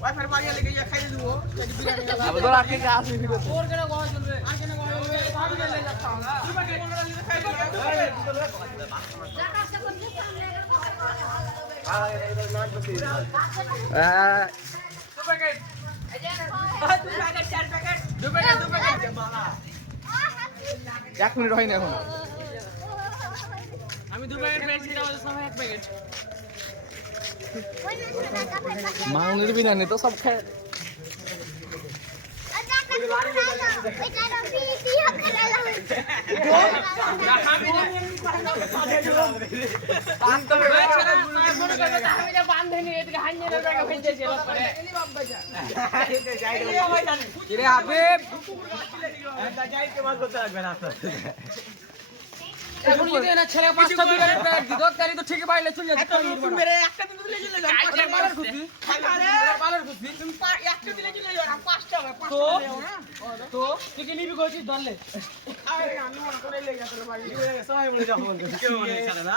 wifi বাড়ি লেগে যা খাইতে দিব अब तो आके का आसमी फिर তোর কেন গহা চলবে আর কেন গহা চলবে ভাবি লে যা খাও না তুই বাকি কোনটা লিখে খাইতে দু প্যাকেট চার প্যাকেট দু প্যাকেট বালা 1 মিনিট হয় না এখন আমি দু প্যাকেট পেয়েছি তাও সব এক প্যাকেট मांगने भी नहीं तो सब खाए এখন যদি না ছেলে 5টা বিরিয়ানি প্যাকেট দিত তাহলে তো ঠিকই বাইলে চলে যেত তুমি মেরে একটা দিন দিলে চলে যাও পালার খুশি পালার খুশি তুমি একটা দিলে চলে যাও আর 5টা হবে 5টা দেও না তো তুই কি নিবি কইছিস ধরলে আরে আমি মনে করে লেগে গেল ভাই সবাই বলে যাও বল কেউ মনে করে না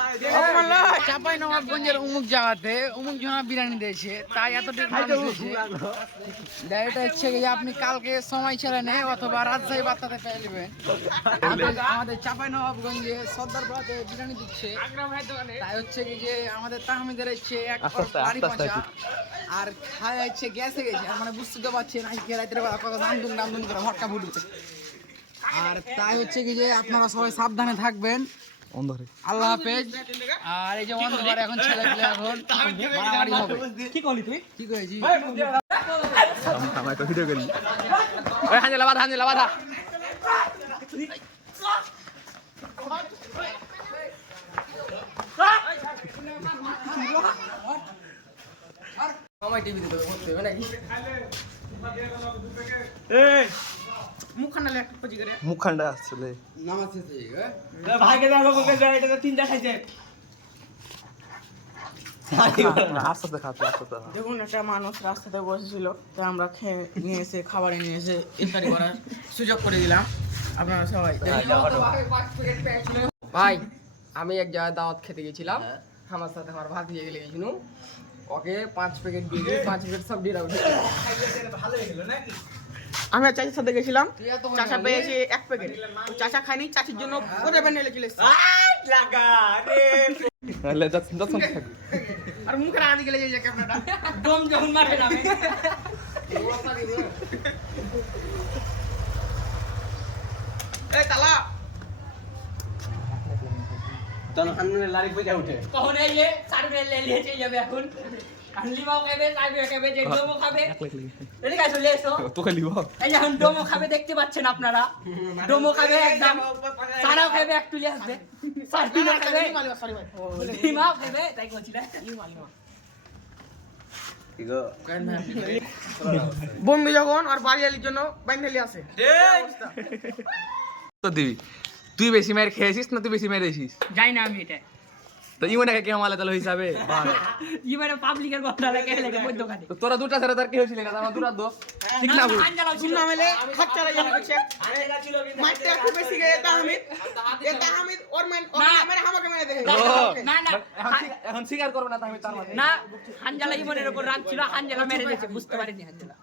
চাপাই নবাবগঞ্জের উমুক জায়গাতে উমুক জনা বিরিয়ানি দিয়েছে তাই এতটুকু মানুষ হয়েছে ডাইরেক্ট হচ্ছে কি আপনি কালকে সময় ছেড়ে নেই অথবা রাজশাহী বার্তাতে পেয়ে নেবেন আমাদের চাপাই নবাবগঞ্জে সর্দারপাড়াতে বিরিয়ানি দিচ্ছে তাই হচ্ছে কি যে আমাদের তাহমিদের হচ্ছে এক বাড়ি পচা আর খায় হচ্ছে গ্যাসে গেছে আর মানে বুঝতে তো পারছেন আজকে রাতের বেলা কত দাম দুম করে হটকা ফুটছে আর তাই হচ্ছে কি যে আপনারা সবাই সাবধানে থাকবেন অন্ধরে আল্লাহ হাফেজ আর এই যে অন্ধকারে এখন ছেলেগুলো এখন মারামারি হবে কি কইলি তুই কি কইছি আমার তো ভিডিও করি ওই হাঞ্জলা বাধা আমার টিভিতে তো করতে হবে নাকি এই মুখখানা লে পজি করে মুখখান্ডা আসলে নামাজ শেষ হয়ে গেছে ভাইকে দেখো কোকে যায় এটা তো তিনটা খাইছে আস্তে খাচ্ছে দেখুন একটা মানুষ রাস্তাতে বসেছিল তো আমরা খেয়ে নিয়ে এসে খাবারে নিয়ে এসে ইফতারি করার সুযোগ করে দিলাম আপনারা সবাই ভাই আমি এক জায়গায় দাওয়াত খেতে গেছিলাম আমার সাথে আমার ভাত দিয়ে গেলে গেছিল ওকে 5 প্যাকেট দিয়ে দিই 5 প্যাকেট সব দিয়ে দাও আমি আর চাচির সাথে গেছিলাম চাচা পেয়েছে এক প্যাকেট তো চাচা খায়নি চাচির জন্য ওদের বানিয়ে চলে এসেছে তাহলে দশ আর মুখের আদি গেলে যে ক্যামেরাটা দম যখন মারে নামে এই তালা তখন হান্নুরে লারি পয়সা উঠে তখন এই যে সাড়ে লেলিয়ে যাবে এখন লিমাও খাবে সাইবে খাবে যে ডোমো খাবে এদিকে গাইস চলে এসো তো খালি এই যে এখন ডোমো খাবে দেখতে পাচ্ছেন আপনারা ডোমো খাবে একদম সারাও খাবে একটু লিয়ে আসবে সারপিনো খাবে সরি ভাই লিমাও খাবে তাই কইছি না ইগো বন্ধু যখন আর বাড়িয়ালির জন্য বাইন্ধালি আছে তো দিবি তুই বেশি মার খেয়েছিস না তুই বেশি মার দিয়েছিস যাই না আমি এটা তো ইমনে কে আমালে তাহলে হিসাবে ইবারে পাবলিকের কথা লাগে লাগে বই দোকানে তো তোরা দুটা ছেড়ে তার কি হয়েছিল না আমার দুটা দো ঠিক না বল আঞ্জালাও ছিল না মেলে খচ্চারা জানা করছে আরে এটা ছিল কিন্তু মারতে একটু বেশি গিয়ে তাহমিদ ওর মেরে আমাকে মেরে দেখে না না এখন স্বীকার করবে না আমি তার মানে না হানজালা ইমনের উপর রাগ ছিল হানজালা মেরে দিয়েছে বুঝতে পারিনি হানজালা